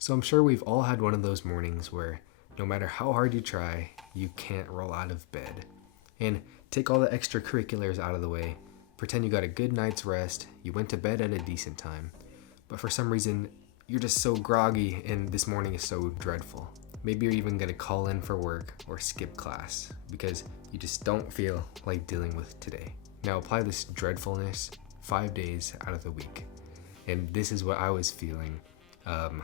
So I'm sure we've all had one of those mornings where no matter how hard you try, you can't roll out of bed. And take all the extracurriculars out of the way, pretend you got a good night's rest, you went to bed at a decent time, but for some reason, you're just so groggy and this morning is so dreadful. Maybe you're even gonna call in for work or skip class because you just don't feel like dealing with today. Now apply this dreadfulness 5 days out of the week. And this is what I was feeling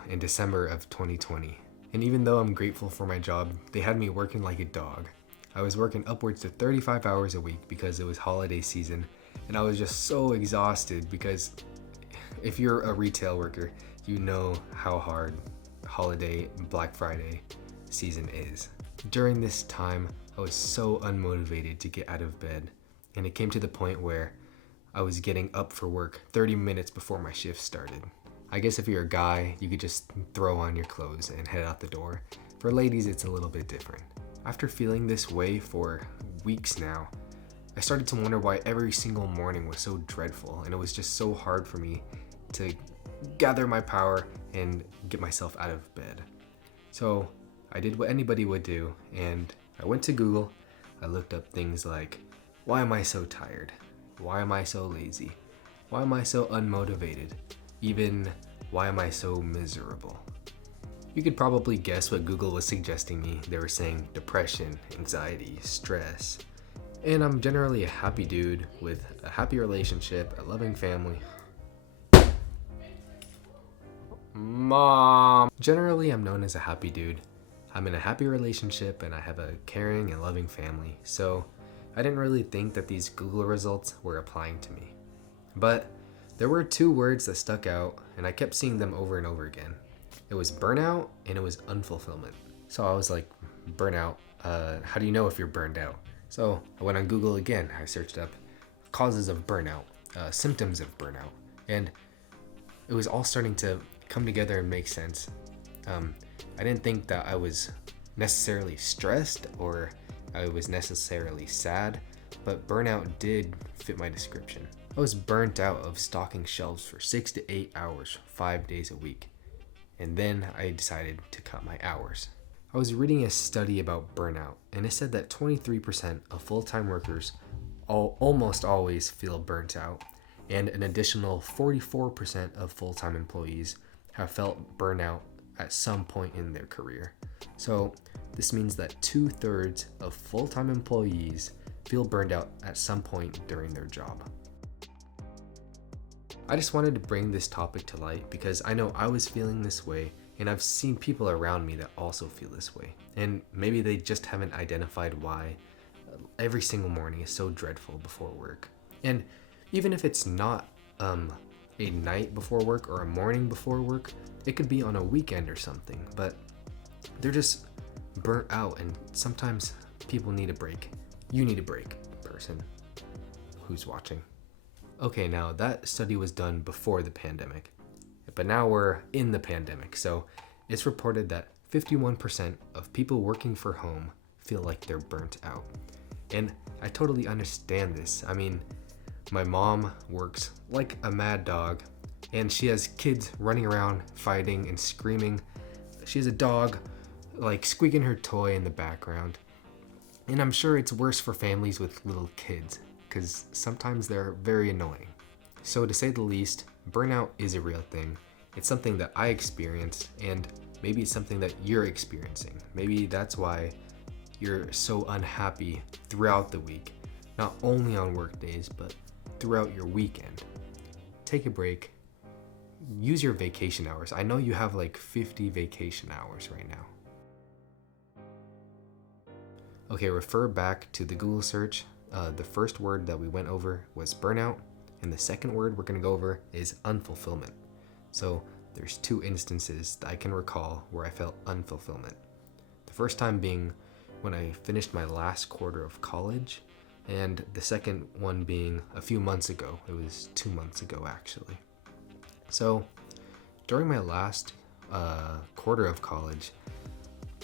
in December of 2020. And even though I'm grateful for my job, they had me working like a dog. I was working upwards to 35 hours a week because it was holiday season, and I was just so exhausted because if you're a retail worker, you know how hard holiday Black Friday season is. During this time, I was so unmotivated to get out of bed, and it came to the point where I was getting up for work 30 minutes before my shift started. I guess if you're a guy, you could just throw on your clothes and head out the door. For ladies, it's a little bit different. After feeling this way for weeks now, I started to wonder why every single morning was so dreadful, and it was just so hard for me to gather my power and get myself out of bed. So I did what anybody would do, and I went to Google. I looked up things like, why am I so tired? Why am I so lazy? Why am I so unmotivated? Even, why am I so miserable? You could probably guess what Google was suggesting me. They were saying depression, anxiety, stress. And I'm generally a happy dude with a happy relationship, a loving family. Mom! Generally, I'm known as a happy dude. I'm in a happy relationship and I have a caring and loving family. So I didn't really think that these Google results were applying to me. But there were two words that stuck out, and I kept seeing them over and over again. It was burnout and it was unfulfillment. So I was like, burnout, how do you know if you're burned out? So I went on Google again. I searched up causes of burnout, symptoms of burnout, and it was all starting to come together and make sense. I didn't think that I was necessarily stressed or I was necessarily sad, but burnout did fit my description. I was burnt out of stocking shelves for 6 to 8 hours, 5 days a week. And then I decided to cut my hours. I was reading a study about burnout, and it said that 23% of full-time workers almost always feel burnt out, and an additional 44% of full-time employees have felt burnout at some point in their career. So this means that 2/3 of full-time employees feel burned out at some point during their job. I just wanted to bring this topic to light because I know I was feeling this way, and I've seen people around me that also feel this way. And maybe they just haven't identified why every single morning is so dreadful before work. And even if it's not a night before work or a morning before work, it could be on a weekend or something, but they're just burnt out, and sometimes people need a break. You need a break, person who's watching. Okay, now that study was done before the pandemic, but now we're in the pandemic, so it's reported that 51% of people working for home feel like they're burnt out. And I totally understand this. I mean, my mom works like a mad dog, and she has kids running around fighting and screaming. She has a dog like squeaking her toy in the background. And I'm sure it's worse for families with little kids, because sometimes they're very annoying. So to say the least, burnout is a real thing. It's something that I experienced, and maybe it's something that you're experiencing. Maybe that's why you're so unhappy throughout the week, not only on work days, but throughout your weekend. Take a break. Use your vacation hours. I know you have like 50 vacation hours right now. Okay, refer back to the Google search. The first word that we went over was burnout, and the second word we're going to go over is unfulfillment. So there's two instances that I can recall where I felt unfulfillment. The first time being when I finished my last quarter of college, and the second one being a few months ago. It was 2 months ago, actually. So during my last quarter of college,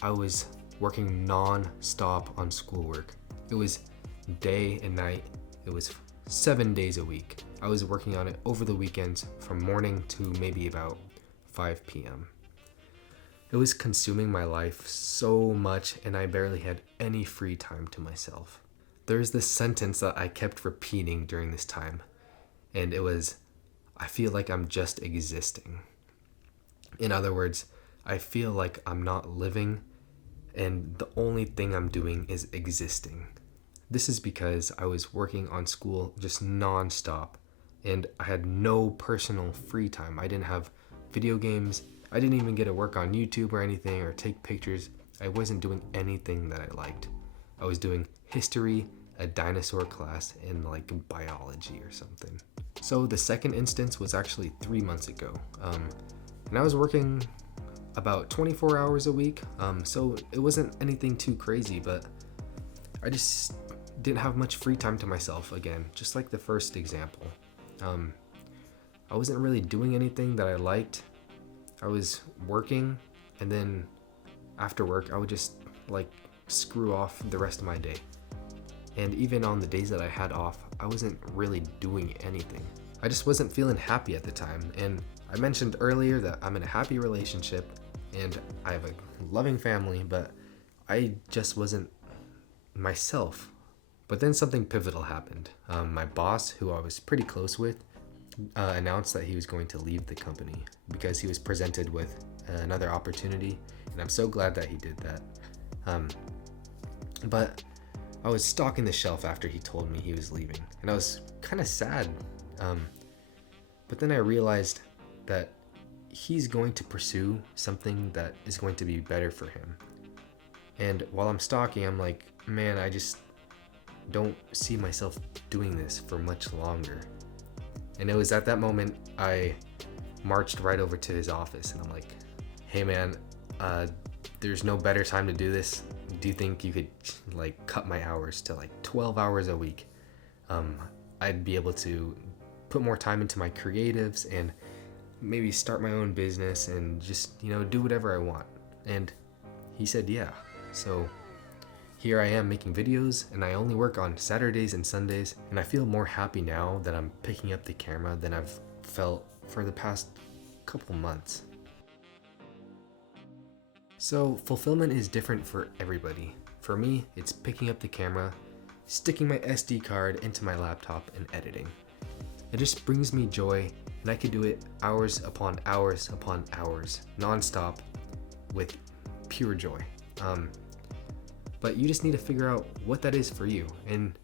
I was working non-stop on schoolwork. It was day and night. It was 7 days a week. I was working on it over the weekends from morning to maybe about 5 p.m. It was consuming my life so much, and I barely had any free time to myself. There's this sentence that I kept repeating during this time, and it was, I feel like I'm just existing. In other words, I feel like I'm not living, and the only thing I'm doing is existing. This is because I was working on school just nonstop, and I had no personal free time. I didn't have video games. I didn't even get to work on YouTube or anything or take pictures. I wasn't doing anything that I liked. I was doing history, a dinosaur class, and like biology or something. So the second instance was actually 3 months ago. And I was working about 24 hours a week. So it wasn't anything too crazy, but I just didn't have much free time to myself again, just like the first example. I wasn't really doing anything that I liked. I was working, and then after work, I would just like screw off the rest of my day. And even on the days that I had off, I wasn't really doing anything. I just wasn't feeling happy at the time. And I mentioned earlier that I'm in a happy relationship and I have a loving family, but I just wasn't myself. But then something pivotal happened. My boss, who I was pretty close with, announced that he was going to leave the company because he was presented with another opportunity, and I'm so glad that he did that. But I was stocking the shelf after he told me he was leaving, and I was kind of sad. But then I realized that he's going to pursue something that is going to be better for him. And while I'm stocking, I'm like, man, I just don't see myself doing this for much longer. And it was at that moment I marched right over to his office, and I'm like, hey man, there's no better time to do this. Do you think you could like cut my hours to like 12 hours a week? I'd be able to put more time into my creatives and maybe start my own business and just, do whatever I want. And he said, yeah. So here I am making videos, and I only work on Saturdays and Sundays, and I feel more happy now that I'm picking up the camera than I've felt for the past couple months. So fulfillment is different for everybody. For me, it's picking up the camera, sticking my SD card into my laptop, and editing. It just brings me joy, and I could do it hours upon hours upon hours, nonstop, with pure joy. But you just need to figure out what that is for you. And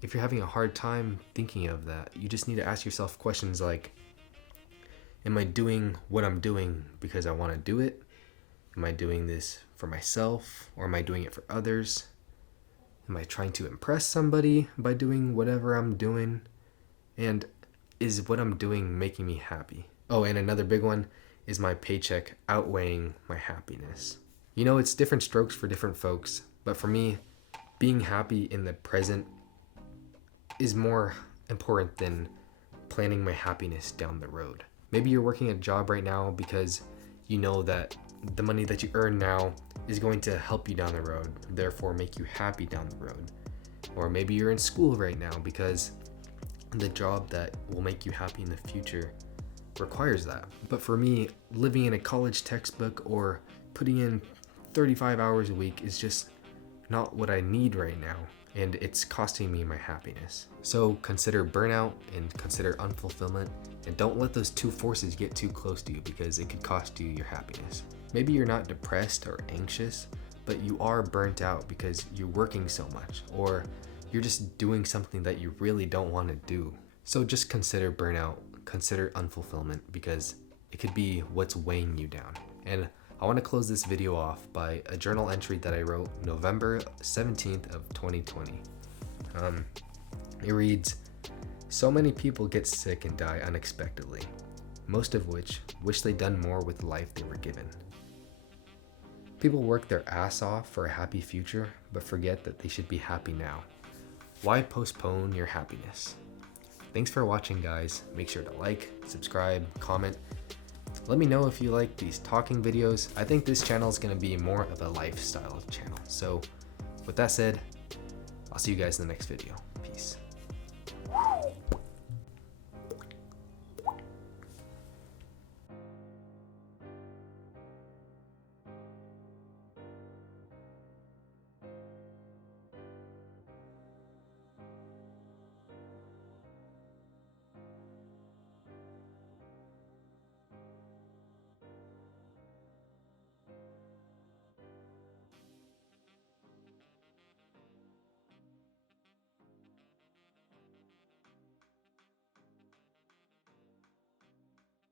if you're having a hard time thinking of that, you just need to ask yourself questions like, am I doing what I'm doing because I want to do it? Am I doing this for myself, or am I doing it for others? Am I trying to impress somebody by doing whatever I'm doing? And is what I'm doing making me happy? Oh, and another big one is my paycheck outweighing my happiness. It's different strokes for different folks, but for me, being happy in the present is more important than planning my happiness down the road. Maybe you're working a job right now because you know that the money that you earn now is going to help you down the road, therefore make you happy down the road. Or maybe you're in school right now because the job that will make you happy in the future requires that. But for me, living in a college textbook or putting in 35 hours a week is just not what I need right now, and it's costing me my happiness. So consider burnout and consider unfulfillment, and don't let those two forces get too close to you because it could cost you your happiness. Maybe you're not depressed or anxious, but you are burnt out because you're working so much, or you're just doing something that you really don't want to do. So just consider burnout, consider unfulfillment, because it could be what's weighing you down. And I want to close this video off by a journal entry that I wrote November 17th of 2020. It reads, so many people get sick and die unexpectedly, most of which wish they'd done more with the life they were given. People work their ass off for a happy future, but forget that they should be happy now. Why postpone your happiness? Thanks for watching, guys. Make sure to like, subscribe, comment. Let me know if you like these talking videos. I think this channel is going to be more of a lifestyle channel. So with that said, I'll see you guys in the next video. Peace.